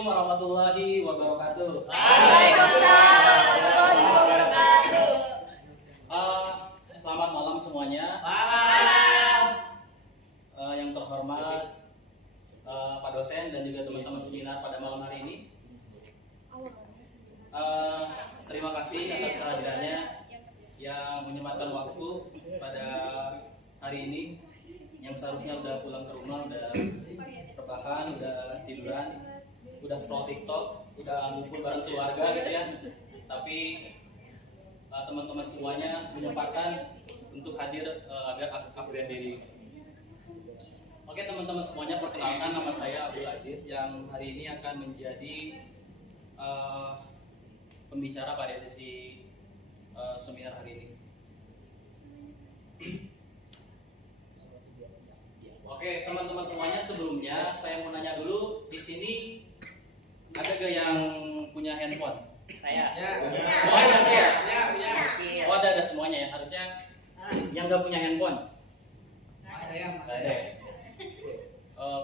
Assalamualaikum warahmatullahi wabarakatuh. Waalaikumsalam warahmatullahi wabarakatuh. Selamat malam semuanya. Malam. Yang terhormat Pak dosen dan juga teman-teman seminar pada malam hari ini. Terima kasih atas kehadirannya yang menyempatkan waktu pada hari ini, yang seharusnya udah pulang ke rumah, udah rebahan, udah tiduran, udah scroll TikTok, udah ngumpul bareng keluarga gitu ya. Tapi teman-teman semuanya menyempatkan untuk hadir agar upgrade diri. Oke teman-teman semuanya, perkenalkan, nama saya Abdul Aziz yang hari ini akan menjadi pembicara pada sesi seminar hari ini. Oke teman-teman semuanya, sebelumnya saya mau nanya dulu, di sini ada gak yang punya handphone? Saya. Oh ada ya? Oh ada semuanya ya. Harusnya yang nggak punya handphone. Nggak ada.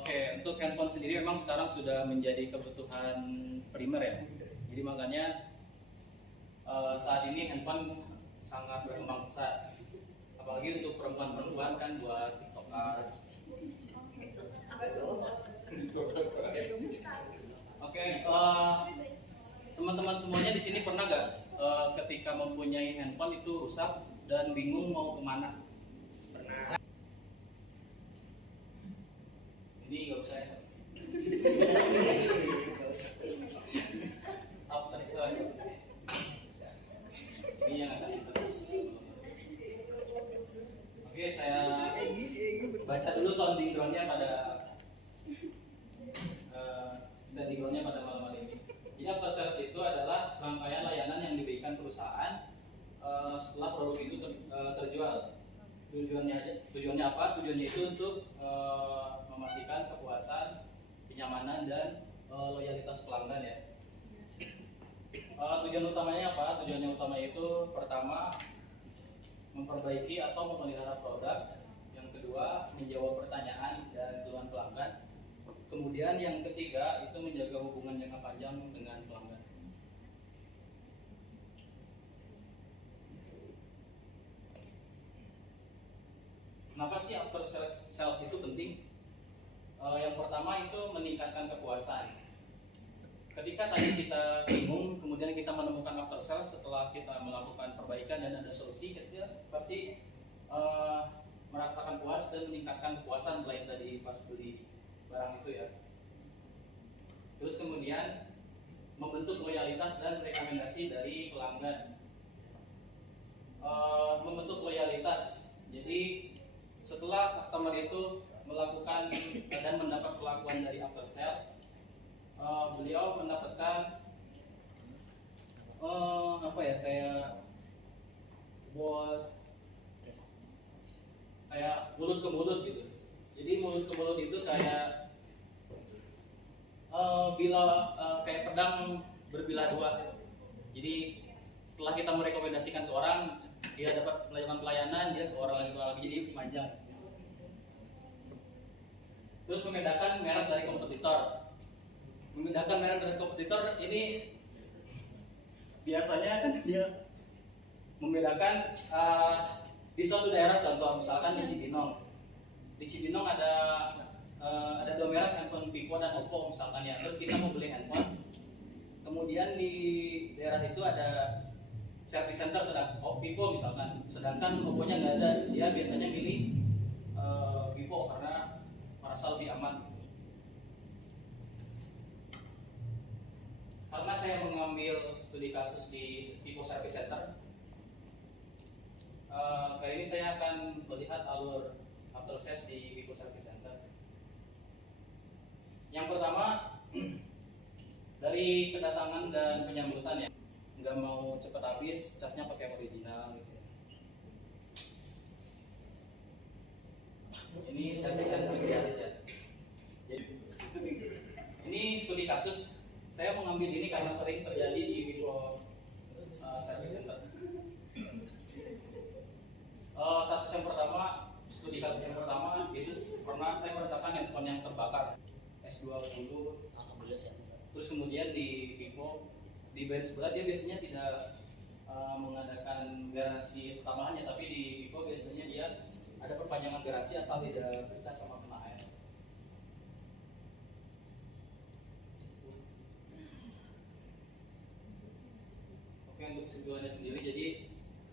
Oke, untuk handphone sendiri memang sekarang sudah menjadi kebutuhan primer ya. Jadi makanya saat ini handphone sangat berkembang pesat. Apalagi untuk perempuan-perempuan kan buat tiktokers. Oke, teman-teman semuanya di sini pernah nggak ketika mempunyai handphone itu rusak dan bingung mau kemana? Pernah. Ini nggak usah ya. After search. Ini yang akan kita. Oke, saya baca dulu sounding groundnya pada standing groundnya pada malam hari ini. Jadi after sales itu adalah serangkaian layanan yang diberikan perusahaan setelah produk itu terjual. Tujuannya apa? Tujuannya itu untuk memastikan kepuasan, kenyamanan dan loyalitas pelanggan ya. Tujuan utamanya apa? Tujuannya utama itu pertama memperbaiki atau memelihara produk. Yang kedua menjawab pertanyaan dan keluhan pelanggan. Kemudian yang ketiga itu menjaga hubungan jangka panjang dengan pelanggan. Kenapa sih after sales itu penting? Yang pertama itu meningkatkan kepuasan. Ketika tadi kita bingung, kemudian kita menemukan after sales setelah kita melakukan perbaikan dan ada solusi, kita pasti merasakan puas dan meningkatkan kepuasan selain tadi pas beli barang itu ya. Terus kemudian membentuk loyalitas dan rekomendasi dari pelanggan. Membentuk loyalitas. Jadi setelah customer itu melakukan dan mendapat perlakuan dari after sales, beliau mendapatkan apa ya, kayak mulut ke mulut gitu. Jadi mulut ke mulut itu kayak kayak pedang berbilah dua. Jadi setelah kita merekomendasikan ke orang, dia dapat melakukan pelayanan, dia ke orang lagi jadi panjang. Terus membedakan merek dari kompetitor. Membedakan merek dari kompetitor ini biasanya kan dia membedakan di suatu daerah, contoh misalkan di Cibinong. Di Cibinong ada dua merek, handphone Vivo dan Oppo misalkan ya. Terus kita mau beli handphone, kemudian di daerah itu ada service center Vivo misalkan, sedangkan Oppo-nya nggak ada. Dia biasanya milih Vivo karena merasa lebih aman. Karena saya mengambil studi kasus di Vivo Service Center, kali ini saya akan melihat alur after sales di Vivo Service Center. Yang pertama, dari kedatangan dan penyambutan ya, nggak mau cepat habis, casnya pakai original gitu. Ini service center gratis ya. Jadi, ini studi kasus. Saya mengambil ini karena sering terjadi di Vivo Service Center. Studi kasus yang pertama itu pernah saya merasakan handphone yang terbakar S20 alhamdulillah sih. Terus kemudian di Vivo di brand sebelah dia biasanya tidak mengadakan garansi tambahannya, tapi di Vivo biasanya dia ada perpanjangan garansi asal tidak pecah sama kena air. Oke, untuk kesimpulannya sendiri, jadi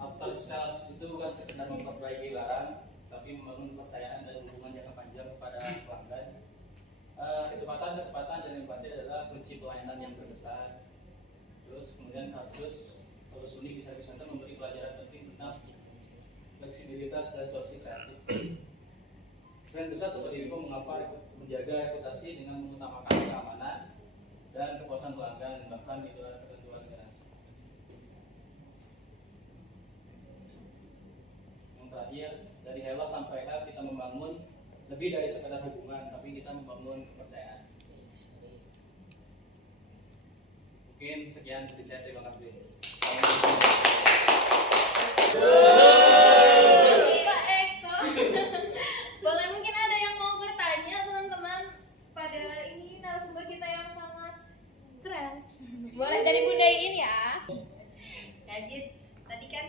after sales itu bukan sekedar memperbaiki barang, tapi membangun kepercayaan dan hubungan jangka panjang kepada pelanggan. Kecepatan, ketepatan, dan empati adalah kunci pelayanan yang terbesar. Terus kemudian kasus unik di service center memberi pelajaran penting tentang fleksibilitas dan solusi kreatif. Brand besar seperti Vivo menjaga reputasi dengan mengutamakan keamanan dan kepuasan pelanggan, bahkan di luar ketentuan garansi. Yang terakhir, dari hello sampai hell kita membangun lebih dari sekadar hubungan, tapi kita membangun kepercayaan. Mungkin sekian dari saya, terima kasih. Pak Eko. Boleh mungkin ada yang mau bertanya teman-teman pada ini narasumber kita yang sangat keren. Boleh dari Bunda Iin ya. Jadi tadi kan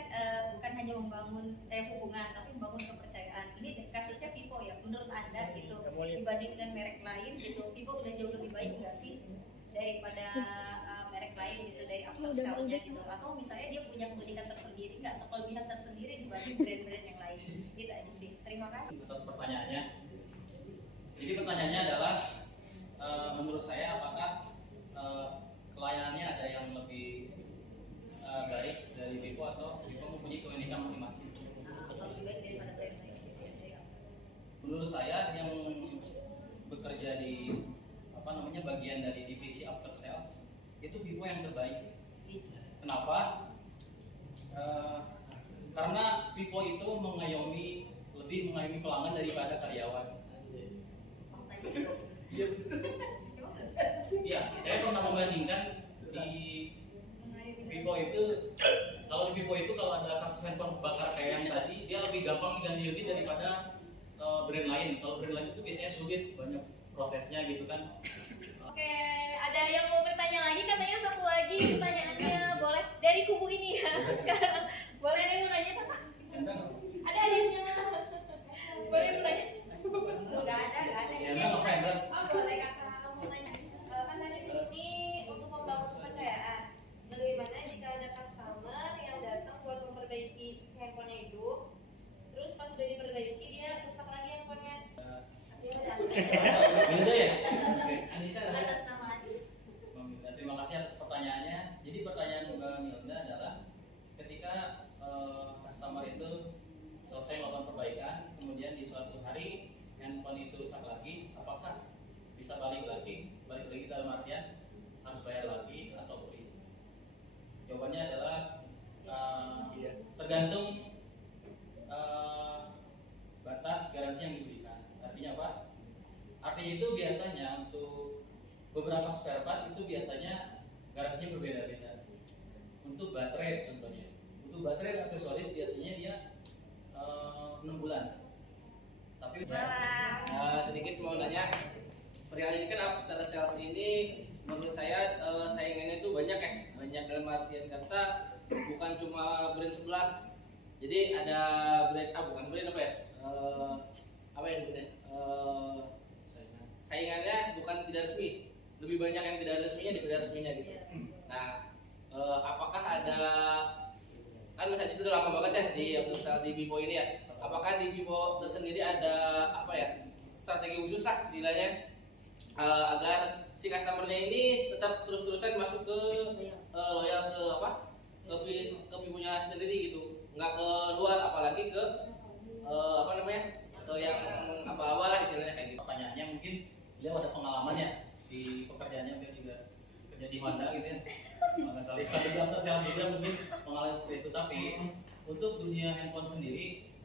bukan hanya membangun hubungan, tapi membangun kepercayaan. Ini kasusnya Vivo ya, menurut Anda gitu dibanding dengan merek lain gitu, Vivo udah jauh lebih baik nggak sih daripada merek lain gitu, dari after sale-nya gitu, atau misalnya dia punya keunikan tersendiri nggak, atau kelebihan tersendiri dibanding brand-brand yang lain? Gitu aja sih. Terima kasih. Atas pertanyaannya. Jadi pertanyaannya adalah menurut saya apakah pelayanannya ada yang lebih baik dari Vivo atau Vivo mempunyai keunikan masing-masing? Atau lebih baik daripada brand lain? Menurut saya yang bekerja di bagian dari divisi after sales itu Vivo yang terbaik. Kenapa? Karena Vivo itu lebih mengayomi pelanggan daripada karyawan. Iya, saya pernah membandingkan di Vivo itu, kalau di Vivo itu kalau ada kasus handphone bakar kayak yang tadi, dia lebih gampang diganti daripada brand lain. Kalau brand lain itu biasanya sulit, banyak prosesnya gitu kan. Oke, ada yang mau bertanya lagi? Katanya satu lagi pertanyaannya, boleh dari kubu ini ya. Sekarang boleh ada yang mau nanya Pak? Ada yang boleh bertanya? Nggak ada. Oh boleh kakak, kamu tanya. Kan tadi di sini untuk membangun kepercayaan. Bagaimana jika ada customer yang datang buat memperbaiki si handphonenya itu, terus pas sudah diperbaiki dia rusak lagi handphonenya? Milda ya? Atas nama Adis. Terima kasih atas pertanyaannya. Jadi pertanyaan Mbak Milda adalah ketika customer itu selesai melakukan perbaikan, kemudian di suatu hari handphone itu rusak lagi, apakah bisa balik lagi dalam artian harus bayar lagi atau free? Jawabannya adalah tergantung batas garansi yang diberikan. Artinya apa? Artinya itu biasanya untuk beberapa spare part itu biasanya garansinya berbeda-beda. Untuk baterai contohnya, untuk baterai dan aksesoris biasanya dia 6 bulan. Tapi sedikit mau nanya, perihal ini kan after sales ini menurut saya saingannya itu banyak dalam artian kata bukan cuma brand sebelah. Jadi ada brand bukan brand apa ya? Apa ya sebenarnya? Saingannya bukan tidak resmi, lebih banyak yang tidak resminya daripada resminya gitu. Nah, apakah ada, kan saat itu udah lama banget ya di Vivo ini ya. Apakah di Vivo tersendiri ada apa ya, strategi khusus lah istilahnya agar si customernya ini tetap terus-terusan masuk ke loyal ke Vivo-nya sendiri gitu, nggak ke luar, apalagi ke ke yang apa-apa lah istilahnya kayak gitu. Pertanyaannya mungkin beliau ada pengalaman ya di pekerjaannya, beliau juga kerja di Honda gitu ya. Nggak salah. Tapi di after sales juga mungkin mengalami seperti itu. Tapi untuk dunia handphone sendiri,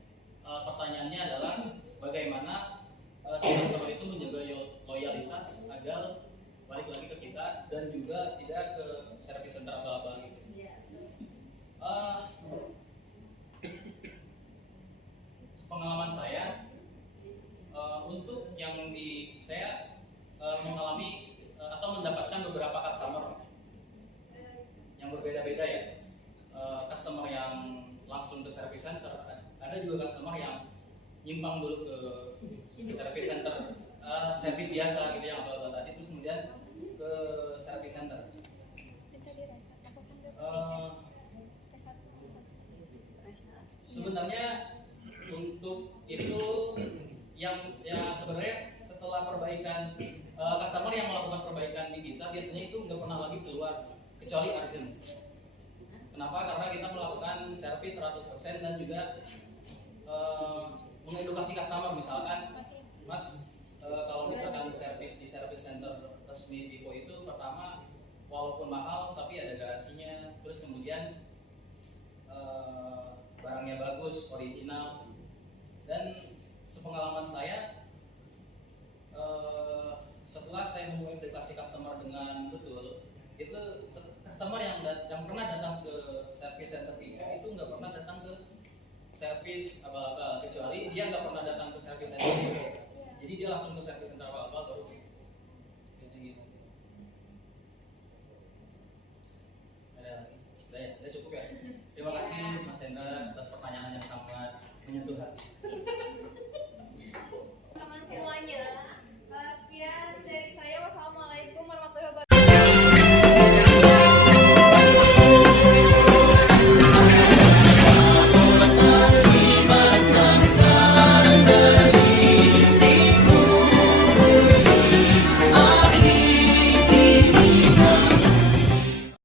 pertanyaannya adalah bagaimana si customer itu menjaga loyalitas agar balik lagi ke kita dan juga tidak ke service center abal-abal gitu. Pengalaman saya untuk yang saya mengalami atau mendapatkan beberapa customer yang berbeda-beda ya. Customer yang langsung ke service center, ada juga customer yang nyimpang dulu ke service center, service biasa gitu yang abal-abal tadi, terus kemudian ke service center. Sebenarnya untuk itu yang ya sebenarnya setelah perbaikan customer yang melakukan perbaikan di kita biasanya itu nggak pernah lagi keluar kecuali urgent. Kenapa? Karena kita melakukan servis 100% dan juga mengedukasi customer, misalkan Mas kalau misalkan servis di service center resmi Vivo itu pertama walaupun mahal tapi ada garansinya, terus kemudian barangnya bagus, original, dan sepengalaman saya setelah saya mengedukasi customer dengan betul, itu customer yang pernah datang ke service center Vivo itu nggak pernah datang ke service abal-abal, kecuali dia nggak pernah datang ke service center Vivo, jadi dia langsung ke service